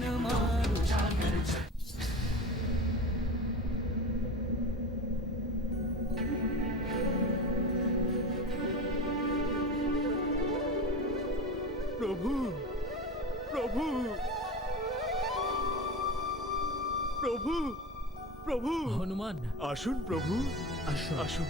मन मारो जागर जग। প্রভু, প্রভু, প্রভু, প্রভু, হনুমান, আসুন প্রভু, আসুন। আসুন।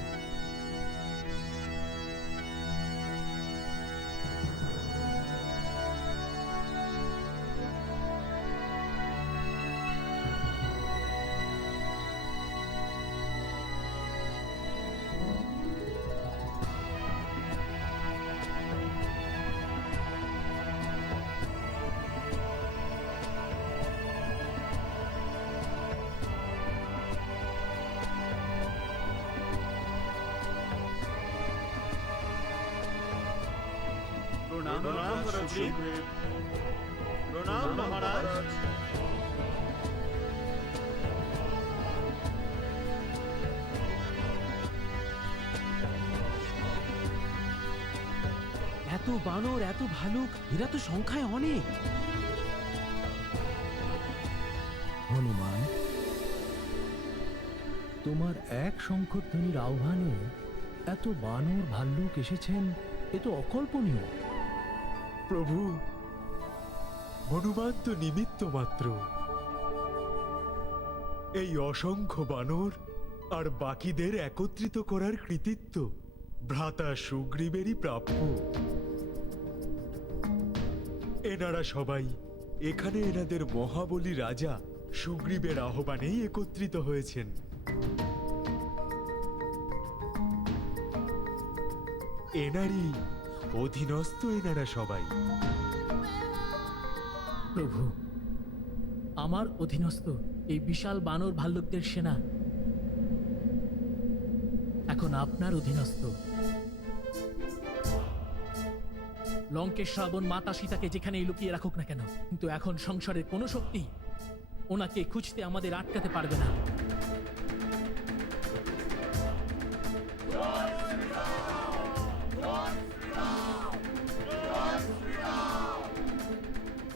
প্রণাম মহারাজজি। প্রণাম মহারাজ। এত বানর, এত ভালুক, এরা তো সংখ্যায় অনেক। হনুমান, তোমার এক শঙ্খধ্বনির আহ্বানে এত বানর ভাল্লুক এসেছেন, এ তো অকল্পনীয়। প্রভু, হনুমান তো নিমিত্ত মাত্র। এই অসংখ্য বানর আর বাকিদের একত্রিত করার কৃতিত্ব ভ্রাতা সুগ্রীবেরই প্রাপ্য। এনারা সবাই এখানে এনাদের মহাবলী রাজা সুগ্রীবের আহ্বানেই একত্রিত হয়েছেন। এনারই অধীনস্থ এনারা সবাই। প্রভু, আমার অধীনস্থ এই বিশাল বানর ভাল্লুকদের সেনা এখন আপনার অধীনস্থ। লঙ্কেশ শ্রাবণ মাতা সীতাকে যেখানেই লুকিয়ে রাখুক না কেন, কিন্তু এখন সংসারের কোনো শক্তি ওনাকে খুঁজতে আমাদের আটকাতে পারবে না।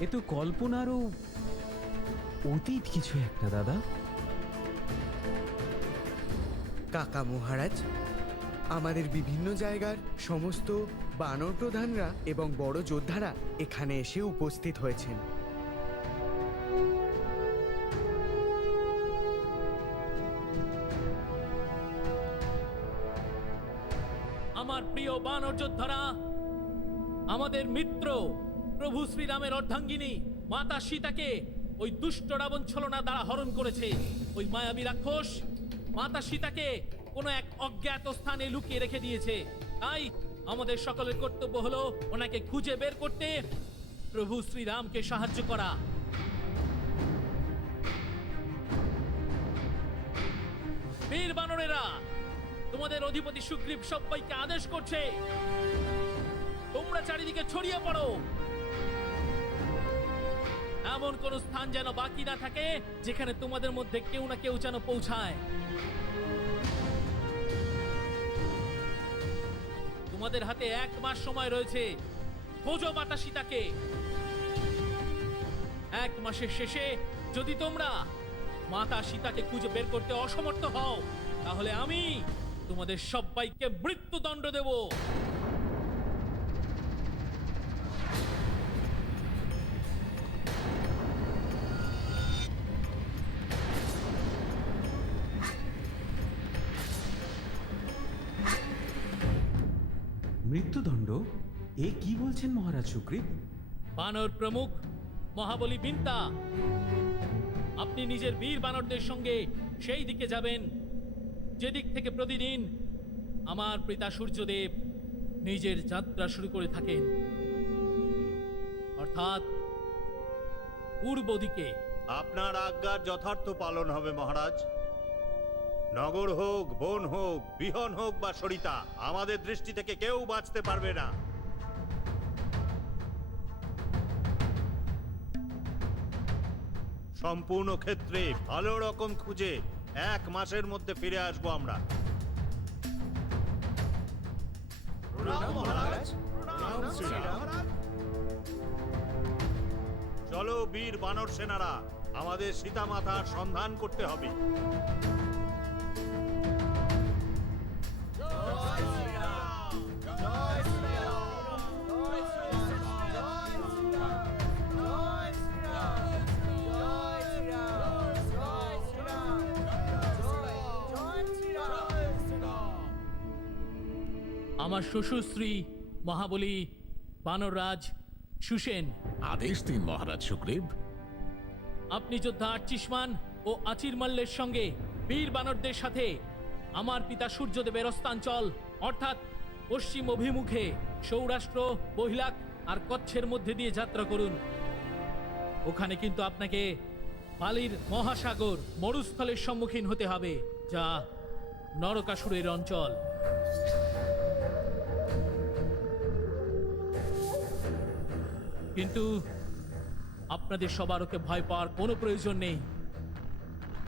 এ তো কল্পনারও অতীত কিছু একটা, দাদা। কাকা মহারাজ, আমাদের বিভিন্ন জায়গার সমস্ত বানর প্রধানরা এবং বড় যোদ্ধারা এখানে এসে উপস্থিত হয়েছেন। আমার প্রিয় বানর যোদ্ধারা, আমাদের মিত্র প্রভু শ্রীরামের অর্ধাঙ্গিনী মাতা সীতাকে ওই দুষ্ট রাবণ ছলনা দ্বারা হরণ করেছে। ওই মায়াবী রাক্ষস মাতা সীতাকে কোনো এক অজ্ঞাত স্থানে লুকিয়ে রেখে দিয়েছে। তাই আমাদের সকলের কর্তব্য হলো ওনাকে খুঁজে বের করতে প্রভু শ্রীরামকে সাহায্য করা। বীর বানরেরা, তোমাদের অধিপতি সুগ্রীব সবাইকে আদেশ করছে, তোমরা চারিদিকে ছড়িয়ে পড়ো। এমন কোন স্থান যেন বাকি না থাকে যেখানে তোমাদের মধ্যে কেউ না কেউ যেন পৌঁছায়। তোমাদের হাতে 1 মাস সময় রয়েছে। খোঁজো মাতা সীতাকে। 1 মাসের শেষে যদি তোমরা মাতা সীতাকে খুঁজে বের করতে অসমর্থ হও, তাহলে আমি তোমাদের সবাইকে মৃত্যুদণ্ড দেব। মৃত্যুদণ্ড? এ কি বলছেন মহারাজ সুগ্রীব? বানর প্রমুখ মহাবলী বিন্তা, আপনি নিজের বীর বানরদের সঙ্গে সেই দিকে যাবেন যেদিক থেকে প্রতিদিন আমার পিতা সূর্যদেব নিজের যাত্রা শুরু করে থাকেন, অর্থাৎ পূর্ব দিকে। আপনার আজ্ঞার যথার্থ পালন হবে মহারাজ। নগর হোক, বন হোক, বিহন হোক বা সরিতা, আমাদের দৃষ্টি থেকে কেউ বাঁচতে পারবে না। সম্পূর্ণ ক্ষেত্রে ভালো রকম খুঁজে 1 মাসের মধ্যে ফিরে আসবো আমরা। চলো বীর বানর সেনারা, আমাদের সীতামাতার সন্ধান করতে হবে। আমার শ্বশুরশ্রী মহাবলী বানররাজ সুসেন, আদেশ দিন মহারাজ সুগ্রীব। আপনি যোদ্ধা আর্চিসমান ও আচির মল্লের সঙ্গে বীর বানরদের সাথে আমার পিতা সূর্যদেবের অস্তাঞ্চল অর্থাৎ পশ্চিম অভিমুখে সৌরাষ্ট্র, বহিলাক আর কচ্ছের মধ্যে দিয়ে যাত্রা করুন। ওখানে কিন্তু আপনাকে বালির মহাসাগর মরুস্থলের সম্মুখীন হতে হবে, যা নরকাসুরের অঞ্চল। কিন্তু আপনাদের সবার ওকে ভয় পাওয়ার কোনো প্রয়োজন নেই।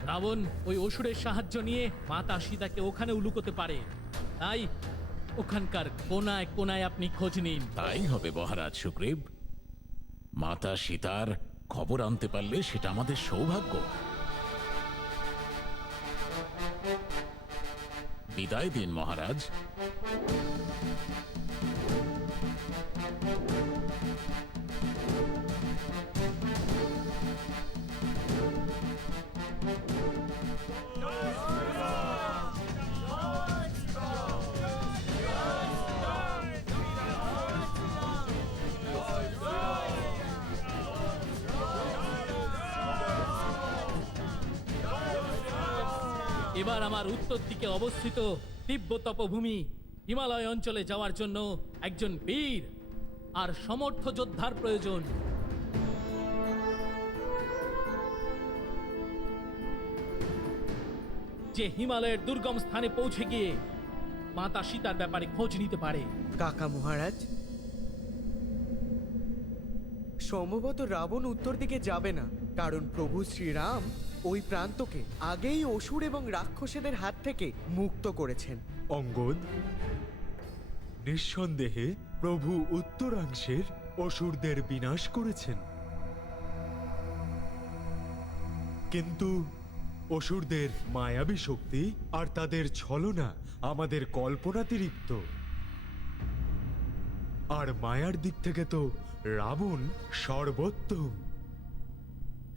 রাবণ ওই অসুরের সাহায্য নিয়ে মাতা সীতাকে ওখানে লুকোতে পারে, তাই ওখানকার কোনায় কোনায় আপনি খোঁজ নিন। তাই হবে মহারাজ সুগ্রীব। মাতা সীতার খবর আনতে পারলে সেটা আমাদের সৌভাগ্য। বিদায় দিন মহারাজ। এবার আমার উত্তর দিকে অবস্থিত দিব্য তপভূমি হিমালয় অঞ্চলে যাওয়ার জন্য একজন বীর আর সমর্থ যোদ্ধার প্রয়োজন। যে হিমালয়ের দুর্গম স্থানে পৌঁছে গিয়ে মাতা সীতার ব্যাপারে খোঁজ নিতে পারে। কাকা মহারাজ, সম্ভবত রাবণ উত্তর দিকে যাবে না, কারণ প্রভু শ্রীরাম ওই প্রান্তকে আগেই অসুর এবং রাক্ষসেদের হাত থেকে মুক্ত করেছেন। অঙ্গদ, নিঃসন্দেহে প্রভু উত্তরাংশের অসুরদের বিনাশ করেছেন, কিন্তু অসুরদের মায়াবী শক্তি আর তাদের ছলনা আমাদের কল্পনাতিরিক্ত। আর মায়ার দিক থেকে তো রাবণ সর্বোত্তম।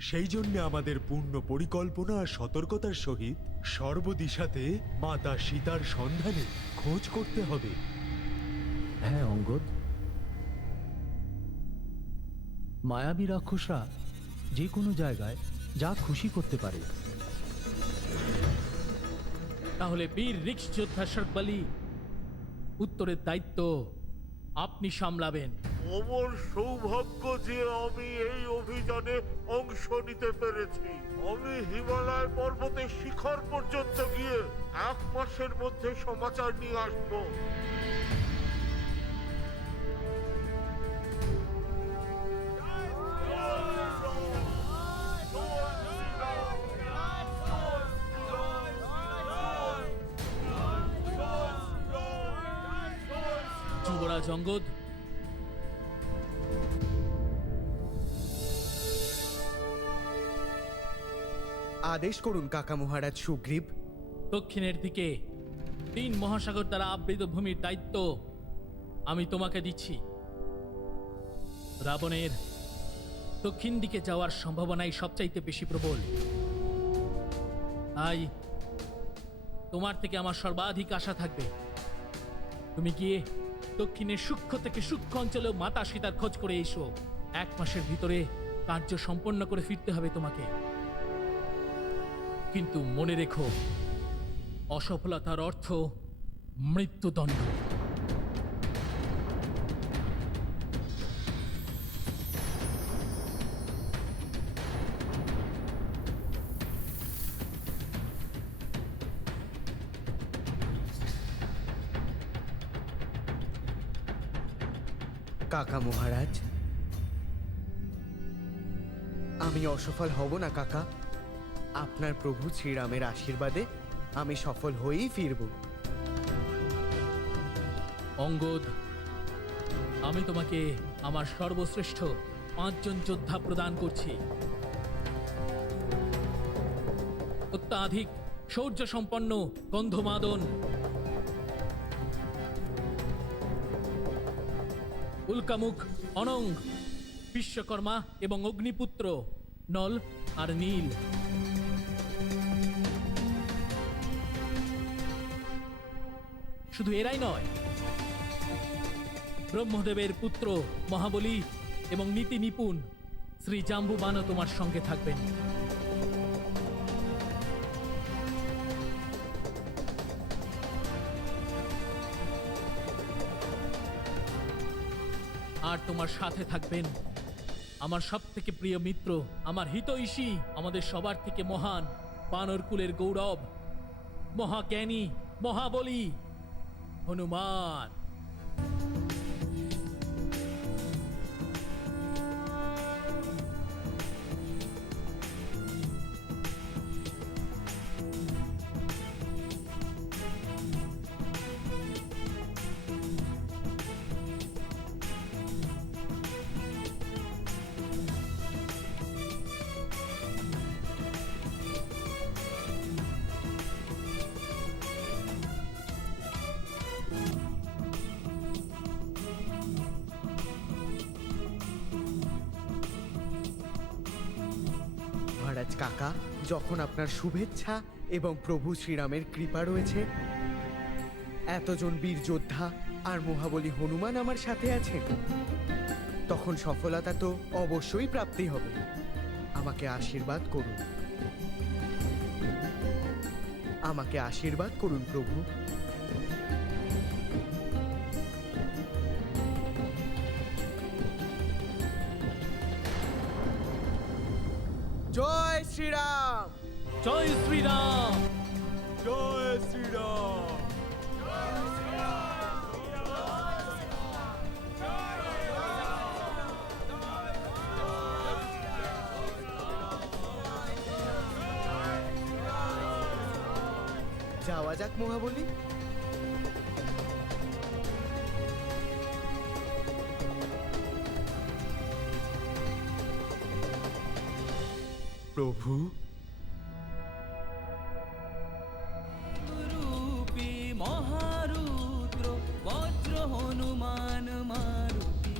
সেই জন্য আমাদের পূর্ণ পরিকল্পনা আর সতর্কতার সহিত সর্বদিশাতে মাতা সীতার সন্ধানে খোঁজ করতে হবে। হ্যাঁ অঙ্গদ, মায়াবী রাক্ষসরা যে কোনো জায়গায় যা খুশি করতে পারে। তাহলে বীর রিক্স যোদ্ধা শর্কবালী, উত্তরের দায়িত্ব আপনি সামলাবেন। আমার সৌভাগ্য যে আমি এই অভিযানে অংশ নিতে পেরেছি। আমি হিমালয় পর্বতের শিখর পর্যন্ত গিয়ে 1 মাসের মধ্যে সমাচার নিয়ে আসবো। যুবরাজ অঙ্গদ, আদেশ করুন কাকা মহারাজ সুগ্রীব। দক্ষিণের দিকে 3 মহাসাগর দ্বারা আবৃত ভূমির দায়িত্ব আমি তোমাকে দিচ্ছি। রাবণের দক্ষিণ দিকে যাওয়ার সম্ভাবনাই সবচাইতে বেশি প্রবল, তাই তোমার থেকে আমার সর্বাধিক আশা থাকবে। তুমি গিয়ে দক্ষিণের সূক্ষ্ম থেকে সূক্ষ্ম অঞ্চলেও মাতা সীতার খোঁজ করে এসো। 1 মাসের ভিতরে কার্য সম্পন্ন করে ফিরতে হবে তোমাকে। কিন্তু মনে রেখো, অসফলতার অর্থ মৃত্যুদণ্ড। কাকা মহারাজ, আমি অসফল হব না কাকা। আপনার প্রভু শ্রীরামের আশীর্বাদে আমি সফল হয়েই ফিরব। অঙ্গদ, আমি তোমাকে আমার সর্বশ্রেষ্ঠ 5 জন যোদ্ধা প্রদান করছি। অত্যাধিক শৌর্য সম্পন্ন গন্ধমাদন, উল্কামুখ অনঙ্গ, বিশ্বকর্মা এবং অগ্নিপুত্র নল আর নীল। শুধু এরাই নয়, ব্রহ্মদেবের পুত্র মহাবলী এবং নীতি নিপুণ শ্রী জাম্বুবানও তোমার সঙ্গে থাকবেন। আর তোমার সাথে থাকবেন আমার সব থেকে প্রিয় মিত্র, আমার হিতৈষী, আমাদের সবার থেকে মহান বানর কুলের গৌরব, মহাজ্ঞানী, মহাবলী হনুমান। মহারাজ কাকা, যখন আপনার শুভেচ্ছা এবং প্রভু শ্রীরামের কৃপা রয়েছে, এতজন বীর যোদ্ধা আর মহাবলী হনুমান আমার সাথে আছেন, তখন সফলতা তো অবশ্যই প্রাপ্তি হবে। আমাকে আশীর্বাদ করুন, আমাকে আশীর্বাদ করুন প্রভু। জয় শ্রীরাম, জয় শ্রীরাম। জয় শ্রীরাম। যাওয়া যাক মহাবলী। প্রভু, রূপী মহারুদ্র বজ্র হনুমান মারুতি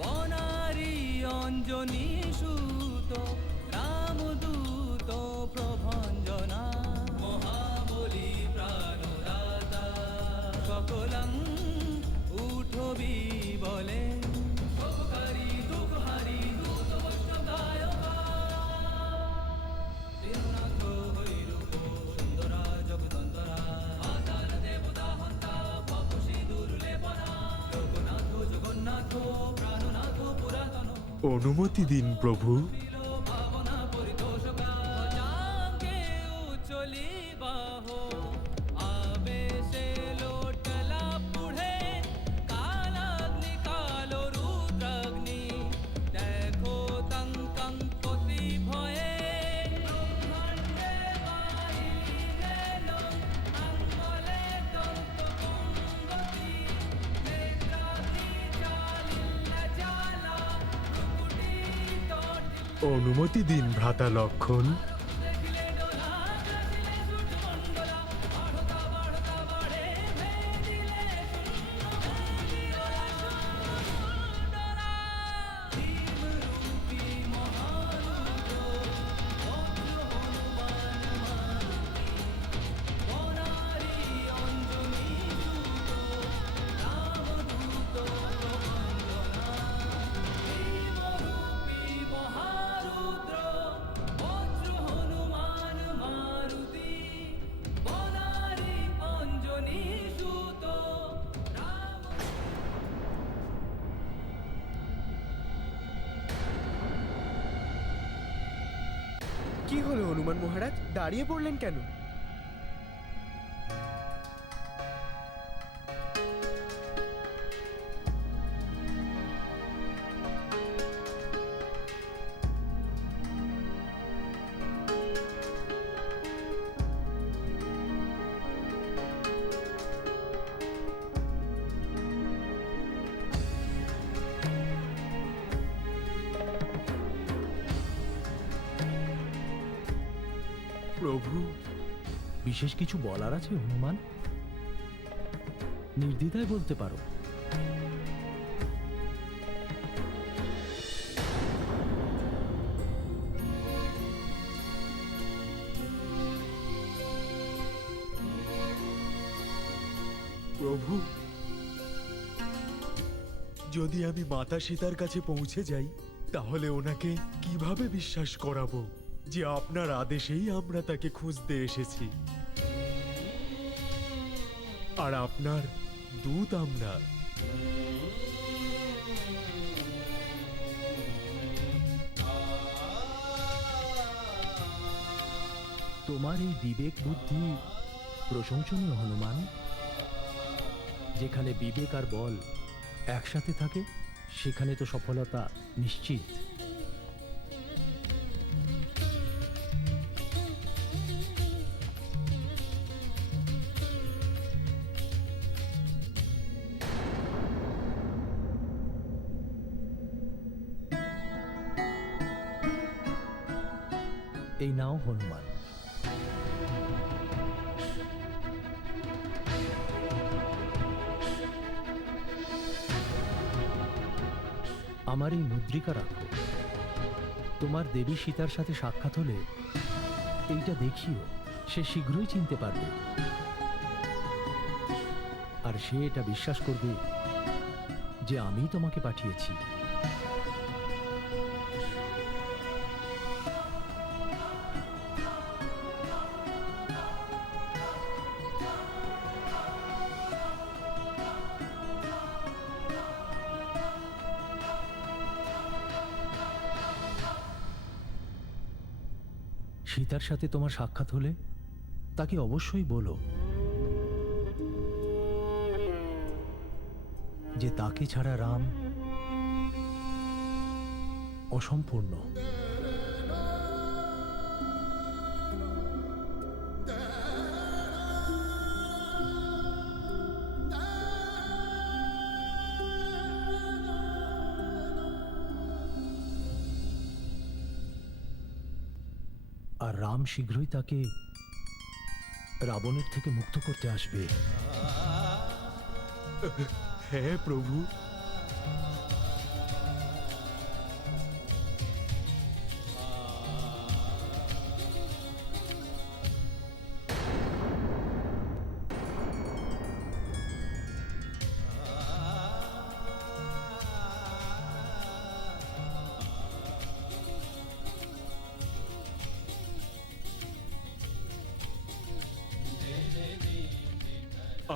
বনারী অঞ্জনী সুত রামদূত প্রভঞ্জনা মহাবলী প্রাণদাতা সকলং উঠবি বলে উপকারী দুঃখহারী দূত বৈষ্ণব গায়কা তিরনাথ হৈরূপ সুন্দরা জগদন্তরা আদান দেবতা হন্তা পাপসী দুর্লেপনা জগন্নাথ জগন্নাথ প্রাণনাথ পুরাতন অনুমতি দিন প্রভু। ভাবনা পরিতোষকা যাকে উচলি বাহ আবেশে লোটলা পুঢ়ে কালাগ্নি কালো রুদ্রাগ্নি দেখো তঙ্কং পতি ভয়ে ব্রহ্মাণ্ডে বাহিরে আঙ্গলে দন্ত কুঙ্গতি নেত্রাতি চালিল্লা জালা কুকুটি তটি অনুমতি দিন ভ্রাতা লক্ষণ। দেখিলে ডোলা দেখিলে সূর্যমণ্ডলা বাঢ়তা বাঢ়তা বাঢ়ে ভেদিলে সুন্দরা ভীম রূপী মহারুদ্র বজ্র হনুমান মারুতি বনারী অঞ্জনী সুত রামদূত প্রভঞ্জনা ভীম রূপী মহারুদ্র বজ্র হনুমান মারুতি বনারী অঞ্জনী সুত রাম কি হলো হনুমান মহারাজ, দাঁড়িয়ে পড়লেন কেন? প্রভু, বিশেষ কিছু বলার আছে হনুমান? নির্দ্বিধায় বলতে পারো। প্রভু, যদি আমি মাতা সীতার কাছে পৌঁছে যাই তাহলে ওনাকে কিভাবে বিশ্বাস করাবো যে আপনার আদেশেই আমরা তাকে খুঁজতে এসেছি, আর আপনার দূত আমরা? তোমার এই বিবেক বুদ্ধি প্রশংসনীয় হনুমান। যেখানে বিবেক আর বল একসাথে থাকে সেখানে তো সফলতা নিশ্চিত। এই নাও হনুমান। আমার এই মুদ্রিকা রাখো। তোমার দেবী সীতার সাথে সাক্ষাৎ হলে এইটা দেখিও, সে শীঘ্রই চিনতে পারবে, আর সে এটা বিশ্বাস করবে যে আমি তোমাকে পাঠিয়েছি। সীতার সাথে তোমার সাক্ষাৎ হলে তাকে অবশ্যই বলো যে তাকে ছাড়া রাম অসম্পূর্ণ। আর রাম শীঘ্রই তাকে রাবণের থেকে মুক্ত করতে আসবে। হ্যাঁ প্রভু।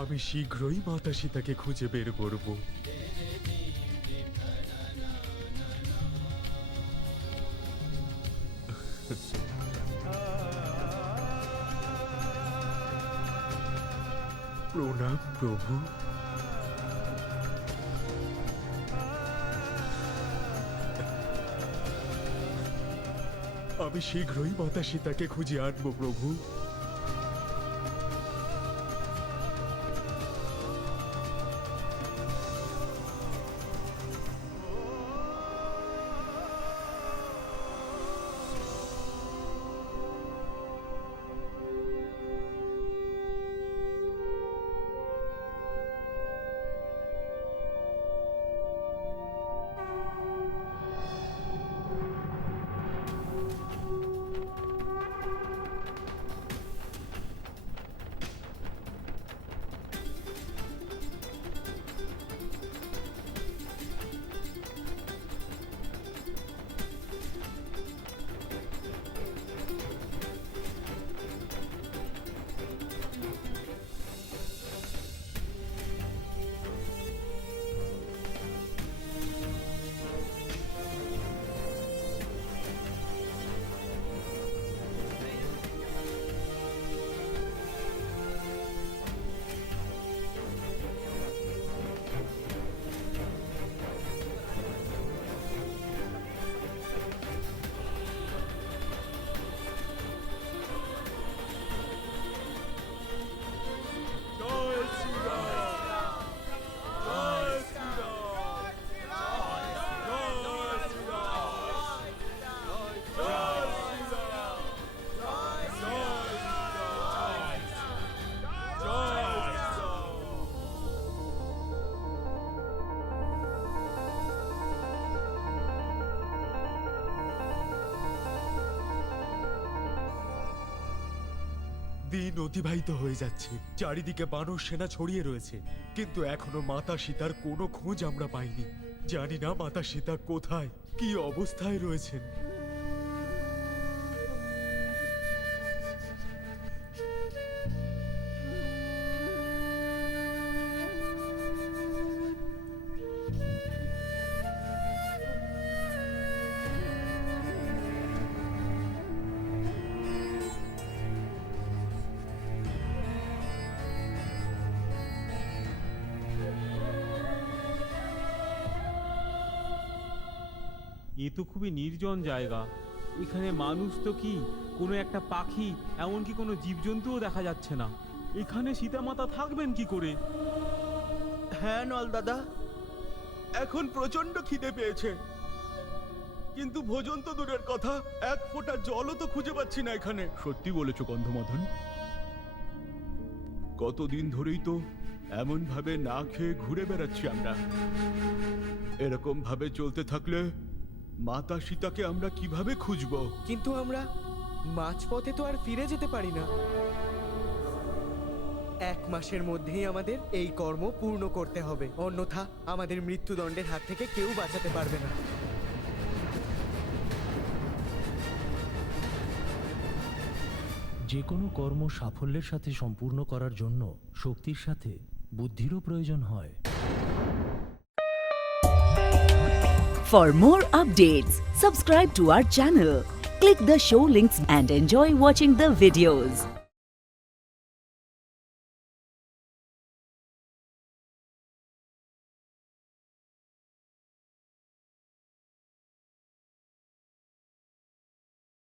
আমি শীঘ্রই মাতা সীতাকে খুঁজে বের করব। প্রণাম প্রভু। আমি শীঘ্রই মাতা সীতাকে খুঁজে আনবো প্রভু। দিন অতিবাহিত হয়ে যাচ্ছে, চারিদিকে বানর সেনা ছড়িয়ে রয়েছে, কিন্তু এখনো মাতা সীতার কোনো খোঁজ আমরা পাইনি। জানি না মাতা সীতা কোথায়, কি অবস্থায় রয়েছেন। এ তো খুবই নির্জন জায়গা। এখানে মানুষ তো কি, কোনো একটা পাখি, এমনকি কোনো জীবজন্তুও দেখা যাচ্ছে না। এখানে সীতামাতা থাকবেন কি করে? হ্যাঁ নল দাদা, এখন প্রচন্ড খিদে পেয়েছে, কিন্তু ভোজন তো দূরের কথা, এক ফোঁটা জলও তো খুঁজে পাচ্ছি না এখানে। সত্যি বলেছো গন্ধমাদন, কতদিন ধরেই তো এমন ভাবে না খেয়ে ঘুরে বেড়াচ্ছি আমরা। এরকম ভাবে চলতে থাকলে মাতা সীতাকে আমরা কিভাবে খুঁজবো? কিন্তু আমরা মাঝপথে তো আর ফিরে যেতে পারি না। 1 মাসের মধ্যেই আমাদের এই কর্ম পূর্ণ করতে হবে, অন্যথা আমাদের মৃত্যুদণ্ডের হাত থেকে কেউ বাঁচাতে পারবে না। যে কোনো কর্ম সাফল্যের সাথে সম্পূর্ণ করার জন্য শক্তির সাথে বুদ্ধিরও প্রয়োজন হয়। For more updates, subscribe to our channel, click the show links and enjoy watching the videos.